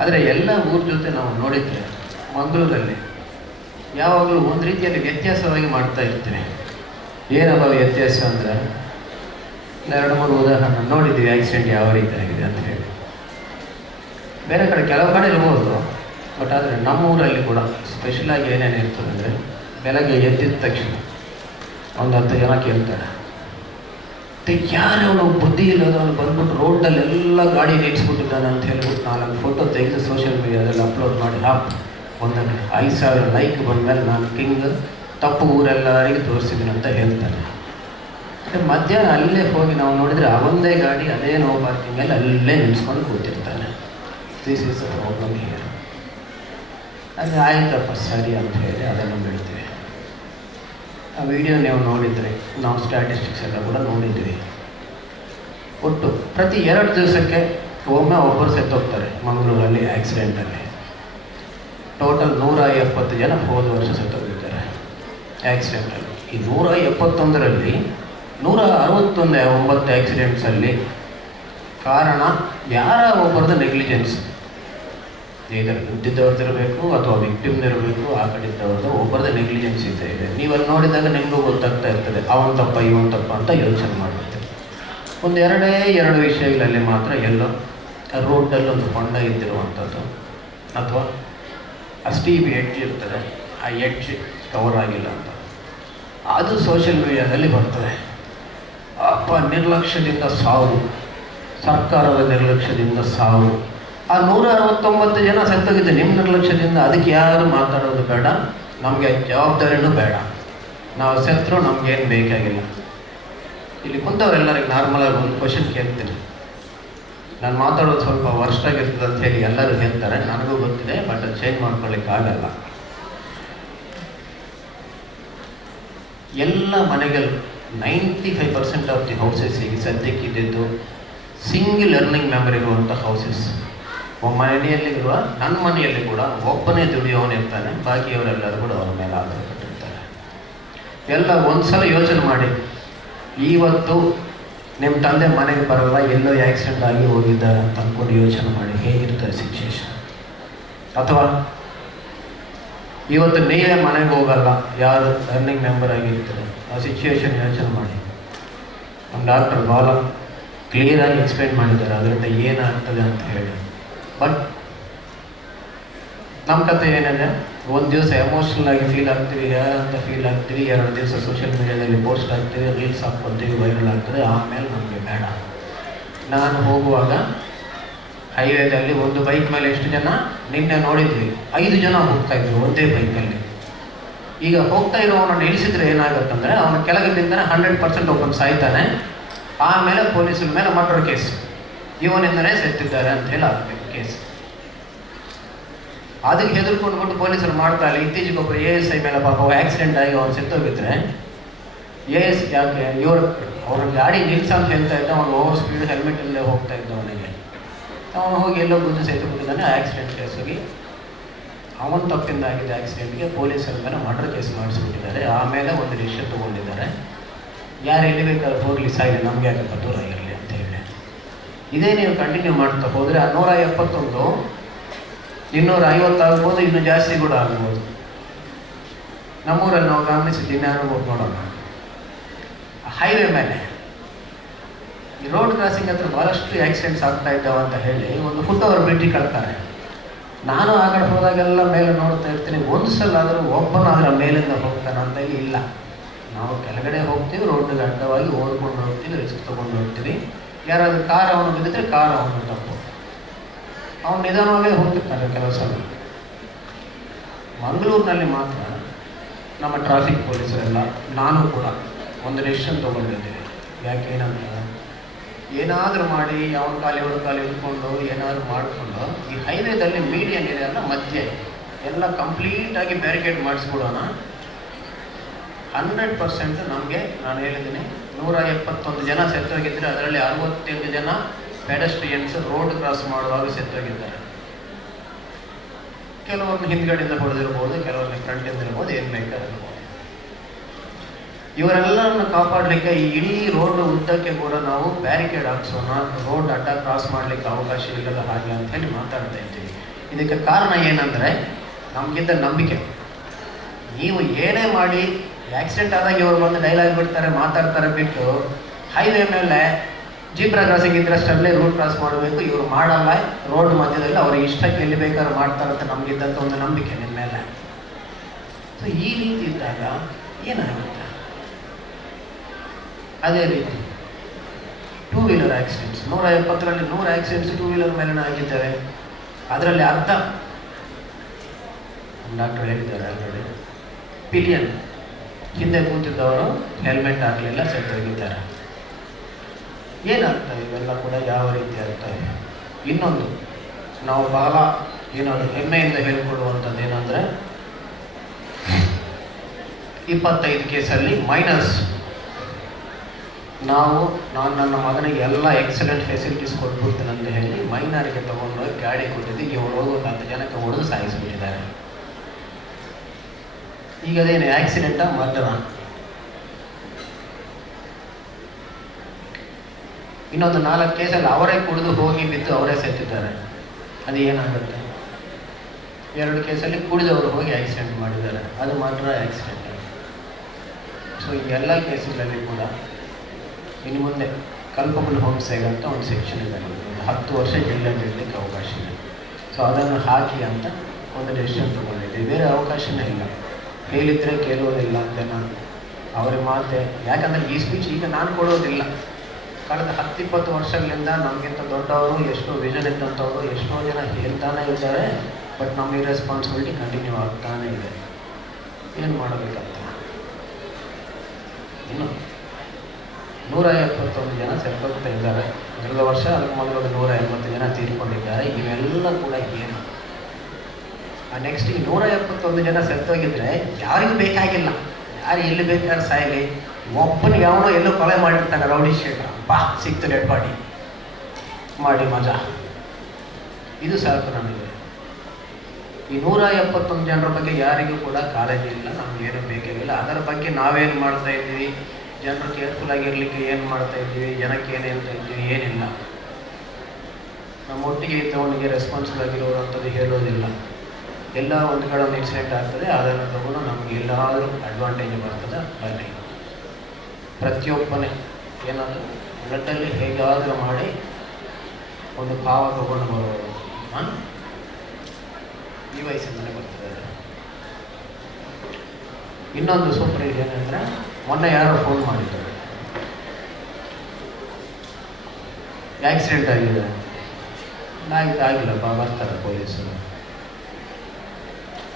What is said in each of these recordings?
ಆದರೆ ಎಲ್ಲ ಊರ ಜೊತೆ ನಾವು ನೋಡಿದರೆ ಮಂಗಳೂರಲ್ಲಿ ಯಾವಾಗಲೂ ಒಂದು ರೀತಿಯಲ್ಲಿ ವ್ಯತ್ಯಾಸವಾಗಿ ಮಾಡ್ತಾ ಇರ್ತೀವಿ. ಏನಪ್ಪ ವ್ಯತ್ಯಾಸ ಅಂದರೆ, 2-3 ಉದಾಹರಣೆ ನೋಡಿದ್ದೀವಿ ಆಕ್ಸಿಡೆಂಟ್ ಯಾವ ರೀತಿ ಆಗಿದೆ ಅಂತ ಹೇಳಿ. ಬೇರೆ ಕಡೆ ಕೆಲವು ಕಡೆ ಇರ್ಬೋದು, ಬಟ್ ಆದರೆ ನಮ್ಮೂರಲ್ಲಿ ಕೂಡ ಸ್ಪೆಷಲಾಗಿ ಏನೇನು ಇರ್ತದೆ ಅಂದರೆ, ಬೆಳಗ್ಗೆ ಎದ್ದಿದ ತಕ್ಷಣ ಒಂದು 10 ಜನ ಕೇಳ್ತಾರೆ, ಯಾರವನು ಬುದ್ಧಿ ಇಲ್ಲದವನು ಬಂದ್ಬಿಟ್ಟು ರೋಡಲ್ಲೆಲ್ಲ ಗಾಡಿ ನಿಲ್ಲಿಸ್ಬಿಟ್ಟಿದ್ದಾನೆ ಅಂತ ಹೇಳ್ಬಿಟ್ಟು 4 ಫೋಟೋ ತೆಗೆದು ಸೋಷಿಯಲ್ ಮೀಡಿಯಾದಲ್ಲಿ ಅಪ್ಲೋಡ್ ಮಾಡಿ ಒಂದು 5,000 ಲೈಕ್ ಬಂದಮೇಲೆ ನಾನು ಕಿಂಗ್, ತಪ್ಪು ಊರೆಲ್ಲರಿಗೆ ತೋರಿಸಿದ್ದೀನಿ ಅಂತ ಹೇಳ್ತಾನೆ. ಮಧ್ಯಾಹ್ನ ಅಲ್ಲೇ ಹೋಗಿ ನಾವು ನೋಡಿದರೆ ಅವನದೇ ಗಾಡಿ ಅದೇ ನೋ ಪಾರ್ಕಿಂಗಲ್ಲಿ ಅಲ್ಲೇ ನಿಲ್ಸ್ಕೊಂಡು ಕೂತಿರ್ತಾನೆ. This is a problem here. ಅದು ಆಯ್ತಪ್ಪ ಸರಿ ಅಂತ ಹೇಳಿ ಅದನ್ನು ಬಿಡ್ತೀವಿ. ಆ ವಿಡಿಯೋ ನೀವು ನೋಡಿದರೆ, ನಾವು ಸ್ಟ್ಯಾಟಿಸ್ಟಿಕ್ಸ್ ಎಲ್ಲ ಕೂಡ ನೋಡಿದ್ವಿ. ಒಟ್ಟು ಪ್ರತಿ 2 ದಿವಸಕ್ಕೆ ಒಬ್ಬರು ಸತ್ತೋಗ್ತಾರೆ ಮಂಗಳೂರಲ್ಲಿ ಆಕ್ಸಿಡೆಂಟಲ್ಲಿ. ಟೋಟಲ್ 170 ಜನ ಹೋದ ವರ್ಷ ಸತ್ತೋಗಿದ್ದಾರೆ ಆಕ್ಸಿಡೆಂಟಲ್ಲಿ. ಈ 171ರಲ್ಲಿ 169 ಆಕ್ಸಿಡೆಂಟ್ಸಲ್ಲಿ ಕಾರಣ ಯಾರ ಒಬ್ಬರದ್ದು ನೆಗ್ಲಿಜೆನ್ಸ್. ಇದರಲ್ಲಿ ದುಡ್ಡಿದ್ದವ್ರದ್ದಿರಬೇಕು ಅಥವಾ ವಿಕ್ಟಿಮ್ದಿರಬೇಕು, ಆ ಕಡೆ ಇದ್ದವ್ರದ್ದು ಒಬ್ಬರದ್ದು ನೆಗ್ಲಿಜೆನ್ಸ್ ಇದೆ. ನೀವಲ್ಲಿ ನೋಡಿದಾಗ ನಿಮಗೂ ಗೊತ್ತಾಗ್ತಾ ಇರ್ತದೆ ಅವನ ತಪ್ಪ ಇವನ್ ತಪ್ಪ ಅಂತ ಯೋಚನೆ ಮಾಡ್ಬಿಡ್ತೀವಿ. 2 ವಿಷಯಗಳಲ್ಲಿ ಮಾತ್ರ ಎಲ್ಲೋ ರೋಡಲ್ಲಿ ಒಂದು ಹೊಂಡ ಇದ್ದಿರುವಂಥದ್ದು, ಅಥವಾ ಆ ಸ್ಟೀಪ್ ಎಡ್ಜ್ ಇರ್ತದೆ, ಆ ಎಡ್ಜ್ ಕವರ್ ಆಗಿಲ್ಲ ಅಂತ, ಅದು ಸೋಷಿಯಲ್ ಮೀಡಿಯಾದಲ್ಲಿ ಬರ್ತದೆ. ಅಪ್ಪ ನಿರ್ಲಕ್ಷ್ಯದಿಂದ ಸಾವು, ಸರ್ಕಾರದ ನಿರ್ಲಕ್ಷ್ಯದಿಂದ ಸಾವು. ಆ 169 ಜನ ಸತ್ತೋಗಿದ್ದು ನಿಮ್ಮ ನಿರ್ಲಕ್ಷ್ಯದಿಂದ. ಅದಕ್ಕೆ ಯಾರು ಮಾತಾಡೋದು ಬೇಡ, ನಮಗೆ ಜವಾಬ್ದಾರಿನೂ ಬೇಡ. ನಾವು ಸತ್ತರೂ ನಮಗೇನು ಬೇಕಾಗಿಲ್ಲ. ಇಲ್ಲಿ ಕುಂತವ್ರೆಲ್ಲರಿಗೆ ನಾರ್ಮಲಾಗಿ ಒಂದು ಕ್ವಶನ್ ಕೇಳ್ತೀನಿ. ನಾನು ಮಾತಾಡೋದು ಸ್ವಲ್ಪ ವರ್ಸ್ಟ್ ಆಗಿರ್ತದೆ ಅಂತ ಹೇಳಿ ಎಲ್ಲರೂ ಹೇಳ್ತಾರೆ, ನನಗೂ ಗೊತ್ತಿದೆ, ಬಟ್ ಅದು ಚೇಂಜ್ ಮಾಡ್ಕೊಳ್ಳಿಕ್ಕೆ ಆಗಲ್ಲ. ಎಲ್ಲ ಮನೆಗಳು 95% ಆಫ್ ದಿ ಹೌಸಸ್ ಈಗ ಸದ್ಯಕ್ಕಿದ್ದು ಸಿಂಗಲ್ ಎರ್ನಿಂಗ್ ಮೆಂಬರ್ ಇರುವಂಥ ಹೌಸಸ್. ಮನೆಯಲ್ಲಿರುವ ನನ್ನ ಮನೆಯಲ್ಲಿ ಕೂಡ ಒಬ್ಬನೇ ದುಡಿಯೋನಿರ್ತಾನೆ, ಬಾಕಿಯವರೆಲ್ಲರೂ ಕೂಡ ಅವರ ಮೇಲೆ ಆಧಾರಪಟ್ಟಿರ್ತಾರೆ. ಎಲ್ಲ ಒಂದ್ಸಲ ಯೋಚನೆ ಮಾಡಿ, ಇವತ್ತು ನಿಮ್ಮ ತಂದೆ ಮನೆಗೆ ಬರಲ್ಲ, ಎಲ್ಲೋ ಆಕ್ಸಿಡೆಂಟ್ ಆಗಿ ಹೋಗಿದ್ದಾರೆ ಅಂತ ಅಂದ್ಕೊಂಡು ಯೋಚನೆ ಮಾಡಿ ಹೇಗಿರ್ತಾರೆ ಸಿಚುವೇಶನ್. ಅಥವಾ ಇವತ್ತು ನೀವೇ ಮನೆಗೆ ಹೋಗಲ್ಲ, ಯಾರು ಅರ್ನಿಂಗ್ ಮೆಂಬರ್ ಆಗಿರ್ತಾರೆ, ಆ ಸಿಚುವೇಶನ್ ಯೋಚನೆ ಮಾಡಿ. ನಮ್ಮ ಡಾಕ್ಟರ್ ಭಾಳ ಕ್ಲಿಯರಾಗಿ ಎಕ್ಸ್ಪ್ಲೇನ್ ಮಾಡಿದ್ದಾರೆ ಅದರಿಂದ ಏನಾಗ್ತದೆ ಅಂತ ಹೇಳಿ. ಬಟ್ ನಮ್ಮ ಕತೆ ಏನಿದೆ, ಒಂದು ದಿವಸ ಎಮೋಷ್ನಲ್ ಆಗಿ ಫೀಲ್ ಆಗ್ತೀವಿ ಅಂತ ಫೀಲ್ ಆಗ್ತೀವಿ, 2 ದಿವಸ ಸೋಷಿಯಲ್ ಮೀಡಿಯಾದಲ್ಲಿ ಪೋಸ್ಟ್ ಆಗ್ತೀವಿ, ರೀಲ್ಸ್ ಹಾಕ್ಕೊತೀವಿ, ವೈರಲ್ ಆಗ್ತದೆ, ಆಮೇಲೆ ನಮಗೆ ಬೇಡ. ನಾನು ಹೋಗುವಾಗ ಹೈವೇದಲ್ಲಿ ಒಂದು ಬೈಕ್ ಮೇಲೆ ಎಷ್ಟು ಜನ ನಿನ್ನೆ ನೋಡಿದ್ವಿ, 5 ಜನ ಹೋಗ್ತಾಯಿದ್ರು ಒಂದೇ ಬೈಕಲ್ಲಿ. ಈಗ ಹೋಗ್ತಾ ಇರೋವನ್ನ ಇಳಿಸಿದ್ರೆ ಏನಾಗುತ್ತಂದರೆ, ಅವನ ಕೆಳಗಿಂದನೇ 100% ಒಬ್ಬನು ಸಾಯ್ತಾನೆ. ಆಮೇಲೆ ಪೊಲೀಸರ ಮೇಲೆ ಮರ್ಡರ್ ಕೇಸ್, ಇವನಿಂದನೇ ಸತ್ತಿದ್ದಾರೆ ಅಂತ ಹೇಳಿ ಆಗಬೇಕು ಕೇಸ್. ಅದಕ್ಕೆ ಹೆದರ್ಕೊಂಡ್ಬಿಟ್ಟು ಪೊಲೀಸರು ಮಾಡ್ತಾರೆ. ಇತ್ತೀಚೆಗೆ ಒಬ್ಬರು ASI ಮೇಲೆ ಪಾಪ ಆಕ್ಸಿಡೆಂಟ್ ಆಗಿ ಅವ್ನು ಸತ್ತೋಗಿದ್ರೆ, AS ಯಾಕೆ ಅವ್ರ ಗಾಡಿ ನಿಲ್ಸ ಅಂತ ಹೇಳ್ತಾ ಇದ್ದ, ಅವನು ಓವರ್ ಸ್ಪೀಡ್ ಹೆಲ್ಮೆಟ್ ಇಲ್ಲದೆ ಹೋಗ್ತಾ ಇದ್ದ. ಅವನು ಹೋಗಿ ಎಲ್ಲೋ ಗುದ್ದು ಸೆತ್ತುಬಿಟ್ಟಿದ್ದಾನೆ. ಆಕ್ಸಿಡೆಂಟ್ ಕೇಸ್ ಹೋಗಿ ಅವನ ತಪ್ಪಿಂದ ಆಗಿದ್ದ ಆಕ್ಸಿಡೆಂಟ್ಗೆ ಪೊಲೀಸರ ಮೇಲೆ ಮರ್ಡರ್ ಕೇಸ್ ಮಾಡಿಸ್ಬಿಟ್ಟಿದ್ದಾರೆ. ಆಮೇಲೆ ಒಂದು ಡಿಸಿಷನ್ ತೊಗೊಂಡಿದ್ದಾರೆ, ಯಾರು ಎಲ್ಲಿ ಬೇಕಾದ್ರೂ ಹೋಗಲಿ, ಸಾಯಿಲಿ, ನಮಗೆ ಯಾಕಪ್ಪ ದೂರ ಇರಲಿ ಅಂತ ಹೇಳಿ. ಇದೇ ನೀವು ಕಂಟಿನ್ಯೂ ಮಾಡ್ತಾ ಹೋದರೆ 171 250 ಆಗ್ಬೋದು, ಇನ್ನೂ ಜಾಸ್ತಿ ಕೂಡ ಆಗ್ಬೋದು. ನಮ್ಮೂರಲ್ಲಿ ನಾವು ಗಮನಿಸಿದ್ದು ಇನ್ಯಾರು ನೋಡೋಣ, ಹೈವೇ ಮೇಲೆ ಈ ರೋಡ್ ಕ್ರಾಸಿಂಗ್ ಹತ್ರ ಭಾಳಷ್ಟು ಆಕ್ಸಿಡೆಂಟ್ಸ್ ಆಗ್ತಾ ಇದ್ದಾವೆ ಅಂತ ಹೇಳಿ ಒಂದು ಫುಟ್ ಓವರ್ ಬ್ರಿಡ್ಜ್ ಕಟ್ತಾರೆ. ನಾನು ಆ ಕಡೆ ಹೋದಾಗೆಲ್ಲ ಮೇಲೆ ನೋಡ್ತಾ ಇರ್ತೀನಿ, ಒಂದು ಸಲ ಆದರೂ ಒಬ್ಬನಾದರೂ ಮೇಲಿಂದ ಹೋಗ್ತಾನೆ ಅಂತ ಇಲ್ಲ. ನಾವು ಕೆಳಗಡೆ ಹೋಗ್ತೀವಿ, ರೋಡ್ಗೆ ಅಡ್ಡವಾಗಿ ಓದ್ಕೊಂಡು ಹೋಗ್ತೀವಿ, ರಿಸ್ಕ್ ತೊಗೊಂಡು ಹೋಗ್ತೀವಿ. ಯಾರಾದರೂ ಕಾರ್ ಅವನು ಬಿದ್ದಿದ್ರೆ ಕಾರ್ ಅವನು ತಪ್ಪು, ಅವನು ನಿಧಾನವಾಗೇ ಹೋಗ್ತಿರ್ತಾನೆ ಕೆಲವು ಸಲ. ಮಂಗಳೂರಿನಲ್ಲಿ ಮಾತ್ರ ನಮ್ಮ ಟ್ರಾಫಿಕ್ ಪೊಲೀಸರೆಲ್ಲ, ನಾನು ಕೂಡ ಒಂದು ಡಿಸಿಷನ್ ತೊಗೊಂಡಿದ್ದೀವಿ. ಯಾಕೇನಂತ, ಏನಾದರೂ ಮಾಡಿ ಅವನ ಕಾಲಿ ಇವ್ರ ಕಾಲಿ ಇಟ್ಕೊಂಡು ಏನಾದರೂ ಮಾಡಿಕೊಂಡು ಈ ಹೈವೇದಲ್ಲಿ ಮೀಡಿಯನ್ ಇದೆ ಅಲ್ಲ, ಮಧ್ಯೆ ಎಲ್ಲ ಕಂಪ್ಲೀಟಾಗಿ ಬ್ಯಾರಿಕೇಡ್ ಮಾಡಿಸ್ಬಿಡೋಣ. 100% ನಮಗೆ, ನಾನು ಹೇಳಿದ್ದೀನಿ, 171 ಜನ ಸತ್ತೋಗಿದ್ದರೆ ಅದರಲ್ಲಿ 68 ಜನ ಪೆಡೆಸ್ಟ್ರಿಯನ್ಸ್ ರೋಡ್ ಕ್ರಾಸ್ ಮಾಡುವಾಗ ಸತ್ತೋಗಿದ್ದಾರೆ. ಕೆಲವ್ರನ್ನ ಹಿಂದ್ಗಡೆಯಿಂದ ಹೊಡೆದಿರ್ಬೋದು, ಕೆಲವ್ರನ್ನ ಫ್ರಂಟಿಂದ ಇರ್ಬೋದು, ಏನು ಬೇಕಾದ್ರೆ ಇರ್ಬೋದು. ಇವರೆಲ್ಲರನ್ನು ಕಾಪಾಡಲಿಕ್ಕೆ ಈ ಇಡೀ ರೋಡ್ ಉದ್ದಕ್ಕೆ ಕೂಡ ನಾವು ಬ್ಯಾರಿಕೇಡ್ ಹಾಕ್ಸೋಣ, ರೋಡ್ ಅಡ್ಡ ಕ್ರಾಸ್ ಮಾಡಲಿಕ್ಕೆ ಅವಕಾಶ ಇಲ್ಲದ ಹಾಗೆ ಅಂತ ಹೇಳಿ ಮಾತಾಡ್ತಾ ಇದ್ದೀವಿ. ಇದಕ್ಕೆ ಕಾರಣ ಏನಂದರೆ ನಮಗಿದ್ದ ನಂಬಿಕೆ. ನೀವು ಏನೇ ಮಾಡಿ ಆಕ್ಸಿಡೆಂಟ್ ಆದಾಗ ಇವರು ಬಂದು ಡೈಲಾಗ್ ಬಿಡ್ತಾರೆ, ಮಾತಾಡ್ತಾರೆ ಬಿಟ್ಟು ಹೈವೇ ಮೇಲೆ ಜೀಬ್ರಾ ಕ್ರಾಸಿಂಗ್ ಇದ್ರಷ್ಟಲ್ಲೇ ರೂಟ್ ಕ್ರಾಸ್ ಮಾಡಬೇಕು, ಇವರು ಮಾಡಲ್ಲ, ರೋಡ್ ಮಧ್ಯದಲ್ಲಿ ಅವ್ರ ಇಷ್ಟಕ್ಕೆ ಎಲ್ಲಿ ಬೇಕಾದ್ರೂ ಮಾಡ್ತಾರಂತ ನಮಗಿದ್ದಂಥ ಒಂದು ನಂಬಿಕೆ ನಿಮ್ಮ ಮೇಲೆ. ಸೊ ಈ ರೀತಿ ಇದ್ದಾಗ ಏನಾಗುತ್ತೆ? ಅದೇ ರೀತಿ ಟೂ ವೀಲರ್ ಆಕ್ಸಿಡೆಂಟ್ಸ್, 170ರಲ್ಲಿ 100 ಆಕ್ಸಿಡೆಂಟ್ಸ್ ಟೂ ವೀಲರ್ ಮೇಲೇ ಆಗಿದ್ದಾವೆ. ಅದರಲ್ಲಿ ಅರ್ಧ ಡಾಕ್ಟರ್ ಹೇಳಿದ್ದಾರೆ ಆಲ್ರೆಡಿ, ಪಿಲಿಯನ್ ಹಿಂದೆ ಕೂತಿದ್ದವರು ಹೆಲ್ಮೆಟ್ ಹಾಕಲಿಲ್ಲ, ಸೆಟ್ಟೋಗಿದ್ದಾರೆ. ಏನಾಗ್ತವೆ ಇವೆಲ್ಲ ಕೂಡ, ಯಾವ ರೀತಿ ಆಗ್ತವೆ? ಇನ್ನೊಂದು ನಾವು ಬಹಳ ಏನಾದರೂ ಹೆಮ್ಮೆಯಿಂದ ಹೇಳಿಕೊಳ್ಳುವಂಥದ್ದು ಏನಂದರೆ 25 ಕೇಸಲ್ಲಿ ಮೈನಸ್. ನಾನು ನನ್ನ ಮಗನಿಗೆ ಎಲ್ಲ ಎಕ್ಸಲೆಂಟ್ ಫೆಸಿಲಿಟೀಸ್ ಕೊಟ್ಬಿಡ್ತೀನಿ ಅಂತ ಹೇಳಿ ಮೈನರಿಗೆ ತೊಗೊಂಡೋಗಿ ಗಾಡಿ ಕೊಟ್ಟಿದ್ದು ಇವರು ಹೋಗೋದು 10 ಜನಕ್ಕೆ ಹೊಡೆದು ಸಾಯಿಸಿಬಿಟ್ಟಿದ್ದಾರೆ. ಈಗ ಅದೇನು ಆಕ್ಸಿಡೆಂಟಾ ಮರ್ಡರ? ಇನ್ನೊಂದು 4 ಕೇಸಲ್ಲಿ ಅವರೇ ಕುಡಿದು ಹೋಗಿ ಬಿದ್ದು ಅವರೇ ಸತ್ತಿದ್ದಾರೆ. ಅದು ಏನಾಗುತ್ತೆ? 2 ಕೇಸಲ್ಲಿ ಕುಡಿದವರು ಹೋಗಿ ಆಕ್ಸಿಡೆಂಟ್ ಮಾಡಿದ್ದಾರೆ, ಅದು ಮರ್ಡರ ಆಕ್ಸಿಡೆಂಟ್. ಸೊ ಈ ಎಲ್ಲ ಕೇಸುಗಳಲ್ಲಿ ಕೂಡ ಇನ್ನು ಮುಂದೆ ಕಲ್ಪಬಲ್ ಹೋಮ್ಸೈಡ್ ಅಂತ ಒಂದು ಸೆಕ್ಷನ್ ಇದೆ, 10 ವರ್ಷ ಜೈಲಲ್ಲಿ ಇರಲಿಕ್ಕೆ ಅವಕಾಶ ಇದೆ. ಸೊ ಅದನ್ನು ಹಾಕಿ ಅಂತ ಒಂದು ಡೆಸಿಷನ್ ತೊಗೊಂಡಿದ್ದೆ. ಬೇರೆ ಅವಕಾಶನೇ ಇಲ್ಲ, ಹೇಳಿದರೆ ಕೇಳೋದಿಲ್ಲ ಅಂತ ನಾನು ಅವರ ಮಾತೆ. ಯಾಕಂದರೆ ಈ ಸ್ಪೀಚ್ ಈಗ ನಾನು ಕೊಡೋದಿಲ್ಲ. ಕಳೆದ 10-20 ವರ್ಷಗಳಿಂದ ನಮಗಿಂತ ದೊಡ್ಡವರು, ಎಷ್ಟೋ ವಿಷನ್ ಇದ್ದಂಥವರು, ಎಷ್ಟೋ ಜನ ಹೇಳ್ತಾನೆ ಇದ್ದಾರೆ. ಬಟ್ ನಮ್ಮ ರೆಸ್ಪಾನ್ಸಿಬಿಲಿಟಿ ಕಂಟಿನ್ಯೂ ಆಗ್ತಾನೇ ಇದೆ. ಏನು ಮಾಡಬೇಕಂತ ಇನ್ನು 171 ಜನ ಸತ್ತೋಗ್ತಾ ಇದ್ದಾರೆ. ಕಳೆದ ವರ್ಷ ಅದಕ್ಕೆ ಮೊದಲು 180 ಜನ ತೀರ್ಕೊಂಡಿದ್ದಾರೆ. ಇವೆಲ್ಲ ಕೂಡ ಏನು? ನೆಕ್ಸ್ಟ್ ಈ 171 ಜನ ಸತ್ತೋಗಿದ್ರೆ ಯಾರಿಗೂ ಬೇಕಾಗಿಲ್ಲ, ಯಾರು ಎಲ್ಲಿ ಬೇಕಾದ್ರೆ ಸಾಯಲಿ, ಒಬ್ಬನಿಗೆ ಯಾವನೋ ಎಲ್ಲೋ ಕೊಲೆ ಮಾಡಿರ್ತಾನೆ ರೌಡಿ ಶೇಖರ, ಬಾ ಸಿಕ್ತು ಡೆಡ್ ಬಾಡಿ ಮಾಡಿ ಮಜಾ, ಇದು ಸಾಕು ನಮಗೆ. ಈ 171 ಜನರ ಬಗ್ಗೆ ಯಾರಿಗೂ ಕೂಡ ಕಾಳಜಿ ಇಲ್ಲ, ನಮಗೇನು ಬೇಕಾಗಿಲ್ಲ. ಅದರ ಬಗ್ಗೆ ನಾವೇನು ಮಾಡ್ತಾ ಇದ್ದೀವಿ, ಜನರು ಕೇರ್ಫುಲ್ ಆಗಿರಲಿಕ್ಕೆ ಏನು ಮಾಡ್ತಾ ಇದ್ದೀವಿ, ಜನಕ್ಕೆ ಏನು ಹೇಳ್ತಾ ಇದ್ದೀವಿ, ಏನಿಲ್ಲ. ನಮ್ಮ ಒಟ್ಟಿಗೆ ಇದ್ದವನಿಗೆ ರೆಸ್ಪಾನ್ಸಿಬಲ್ ಆಗಿರೋವಂಥದ್ದು ಹೇಳೋದಿಲ್ಲ. ಎಲ್ಲ ಒಂದು ಕಡೆ ಒಂದು ಇನ್ಸಿಡೆಂಟ್ ಆಗ್ತದೆ, ಅದನ್ನು ತಗೊಂಡು ನಮಗೆ ಎಲ್ಲಾದರೂ ಅಡ್ವಾಂಟೇಜ್ ಬರ್ತದೆ. ಬರಲಿ, ಪ್ರತಿಯೊಬ್ಬನೇ ಏನಾದರೂ ಬ್ಲಡ್ಡಲ್ಲಿ ಹೇಗಾದರೂ ಮಾಡಿ ಒಂದು ಭಾವ ತಗೊಂಡು ಬರೋದು ಈ ವಯಸ್ಸಿಂದಲೇ ಬರ್ತದೆ. ಇನ್ನೊಂದು ಸೂಪರ್ ಏನಂದರೆ, ಮೊನ್ನೆ ಯಾರೋ ಫೋನ್ ಮಾಡಿದ್ದಾರೆ, ಆಕ್ಸಿಡೆಂಟ್ ಆಗಿದೆ. ಆಗಿಲ್ಲಪ್ಪ, ಬರ್ತಾರೆ ಪೊಲೀಸರು.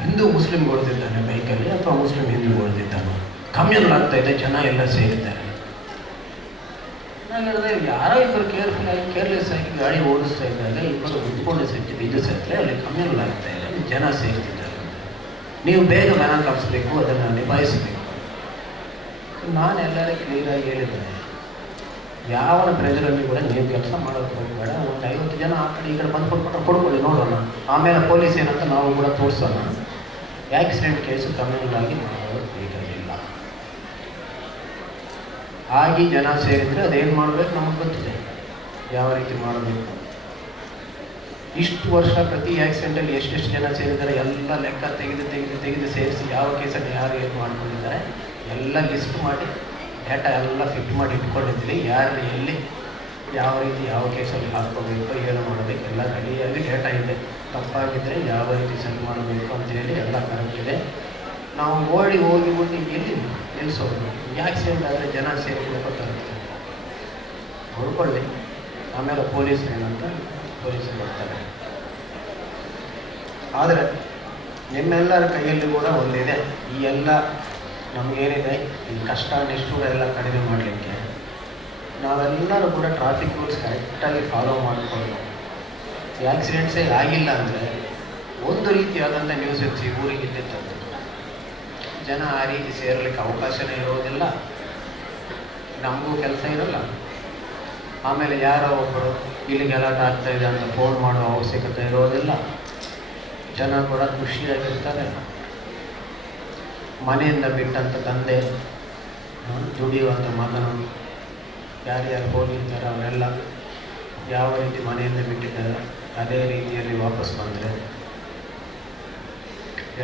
ಹಿಂದೂ ಮುಸ್ಲಿಂ ಹೊಡೆದಿದ್ದಾನೆ ಬೈಕಲ್ಲಿ, ಅಥವಾ ಮುಸ್ಲಿಂ ಹಿಂದೂ ಹೊಡೆದಿದ್ದಾನೆ, ಕಮ್ಯುನಲ್ ಆಗ್ತಾ ಇದೆ, ಜನ ಎಲ್ಲ ಸೇರಿದ್ದಾರೆ. ನಾನು ಹೇಳಿದೆ, ಯಾರೋ ಇಬ್ಬರು ಕೇರ್ಲೆಸ್ ಆಗಿ ಗಾಡಿ ಓಡಿಸ್ತಾ ಇದ್ದಾಗ ಇಬ್ಬರು ಉದ್ಕೊಂಡು ಸೆಟ್ಟಿದ್ದು, ಇದು ಸತ್ತರೆ ಅಲ್ಲಿ ಕಮ್ಯುನಲ್ ಆಗ್ತಾ ಇದೆ, ಜನ ಸೇರ್ತಿದ್ದಾರೆ. ನೀವು ಬೇಗ ಮನ ಕಲಿಸ್ಬೇಕು, ಅದನ್ನು ನಿಭಾಯಿಸಬೇಕು. ನಾನು ಎಲ್ಲರಿಗೂ ಕ್ಲಿಯರಾಗಿ ಹೇಳಿದ್ದೇನೆ, ಯಾವನ ಪ್ರೆಜರಲ್ಲಿ ಕೂಡ ನೀವು ಕೆಲಸ ಮಾಡೋಕ್ಕೆ ಹೋಗಬೇಡ. ಒಂದು 50 ಜನ ಆ ಕಡೆ ಈ ಕಡೆ ಬಂದು ಕೊಡ್ಕೊಳ್ಳಿ, ನೋಡೋಣ. ಆಮೇಲೆ ಪೊಲೀಸ್ ಏನಂತ ನಾವು ಕೂಡ ತೋರಿಸೋಣ. ಆಕ್ಸಿಡೆಂಟ್ ಕೇಸು ಕಮ್ಯುನಲ್ ಆಗಿ ಮಾಡೋದು ಬೇಕಾಗಿಲ್ಲ. ಆಗಿ ಜನ ಸೇರಿದರೆ ಅದೇನು ಮಾಡಬೇಕು ನಮಗೆ ಗೊತ್ತಿದೆ, ಯಾವ ರೀತಿ ಮಾಡಬೇಕು. ಇಷ್ಟು ವರ್ಷ ಪ್ರತಿ ಆಕ್ಸಿಡೆಂಟಲ್ಲಿ ಎಷ್ಟೆಷ್ಟು ಜನ ಸೇರಿದ್ದಾರೆ ಎಲ್ಲ ಲೆಕ್ಕ ತೆಗೆದು ಸೇರಿಸಿ, ಯಾವ ಕೇಸಲ್ಲಿ ಯಾರು ಏನು ಮಾಡ್ಕೊಂಡಿದ್ದಾರೆ ಎಲ್ಲ ಲಿಸ್ಟ್ ಮಾಡಿ, ಡೇಟಾ ಎಲ್ಲ ಫಿಟ್ ಮಾಡಿ ಇಟ್ಕೊಂಡಿದ್ವಿ. ಯಾರು ಎಲ್ಲಿ ಯಾವ ರೀತಿ ಯಾವ ಕೇಸಲ್ಲಿ ಹಾಕ್ಕೋಬೇಕು, ಏನು ಮಾಡಬೇಕು, ಎಲ್ಲ ರೆಡಿಯಾಗಿ ಡೇಟಾ ಇದೆ. ತಪ್ಪಾಗಿದ್ದರೆ ಯಾವ ರೀತಿ ಸರಿ ಮಾಡಬೇಕು ಅಂತೇಳಿ ಎಲ್ಲ ಕರೆಕ್ಟ್ ಇದೆ. ನಾವು ಹೋಗಿ ಎಲ್ಲಿ ನಿಲ್ಲಿಸೋದು? ಆಕ್ಸಿಡೆಂಟ್ ಆದರೆ ಜನ ಸೇರಿ ಗೊತ್ತಾಗುತ್ತೆ, ನೋಡ್ಕೊಳ್ಳಿ. ಆಮೇಲೆ ಪೊಲೀಸ್ ಏನಂತ ಪೊಲೀಸರು ಬರ್ತಾರೆ. ಆದರೆ ನಿಮ್ಮೆಲ್ಲರ ಕೈಯಲ್ಲಿ ಕೂಡ ಒಂದಿದೆ, ಈ ಎಲ್ಲ ನಮಗೇನಿದೆ ಈ ಕಷ್ಟ ನಿಷ್ಠೂರ ಎಲ್ಲ ಕಡಿಮೆ ಮಾಡಲಿಕ್ಕೆ ನಾವೆಲ್ಲರೂ ಕೂಡ ಟ್ರಾಫಿಕ್ ರೂಲ್ಸ್ ಕರೆಕ್ಟಾಗಿ ಫಾಲೋ ಮಾಡಿಕೊಂಡು, ಆಕ್ಸಿಡೆಂಟ್ಸೇ ಆಗಿಲ್ಲ ಅಂದರೆ ಒಂದು ರೀತಿಯಾದಂಥ ನ್ಯೂಸ್ ಇರ್ತೀವಿ ಊರಿಗೆ ಇದ್ದಿತ್ತಂತ, ಜನ ಆ ರೀತಿ ಸೇರಲಿಕ್ಕೆ ಅವಕಾಶನೇ ಇರೋದಿಲ್ಲ, ನಮಗೂ ಕೆಲಸ ಇರೋಲ್ಲ. ಆಮೇಲೆ ಯಾರೋ ಒಬ್ಬರು ಇಲ್ಲಿ ಗಲಾಟೆ ಆಗ್ತಾಯಿದೆ ಅಂತ ಫೋನ್ ಮಾಡೋ ಅವಶ್ಯಕತೆ ಇರೋದಿಲ್ಲ. ಜನ ಕೂಡ ಖುಷಿಯಾಗಿರ್ತಾರೆ. ಮನೆಯಿಂದ ಬಿಟ್ಟಂಥ ತಂದೆ ದುಡಿಯುವಂಥ ಮಗನು, ಯಾರ್ಯಾರು ಹೋಗಿರ್ತಾರೆ ಅವರೆಲ್ಲ ಯಾವ ರೀತಿ ಮನೆಯಿಂದ ಬಿಟ್ಟಿದ್ದಾರೆ ಅದೇ ರೀತಿಯಲ್ಲಿ ವಾಪಸ್ ಬಂದರೆ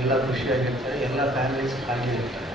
ಎಲ್ಲ ಖುಷಿಯಾಗಿರ್ತಾರೆ, ಎಲ್ಲ ಫ್ಯಾಮಿಲೀಸ್ ಖಾಲಿ ಇರ್ತಾರೆ.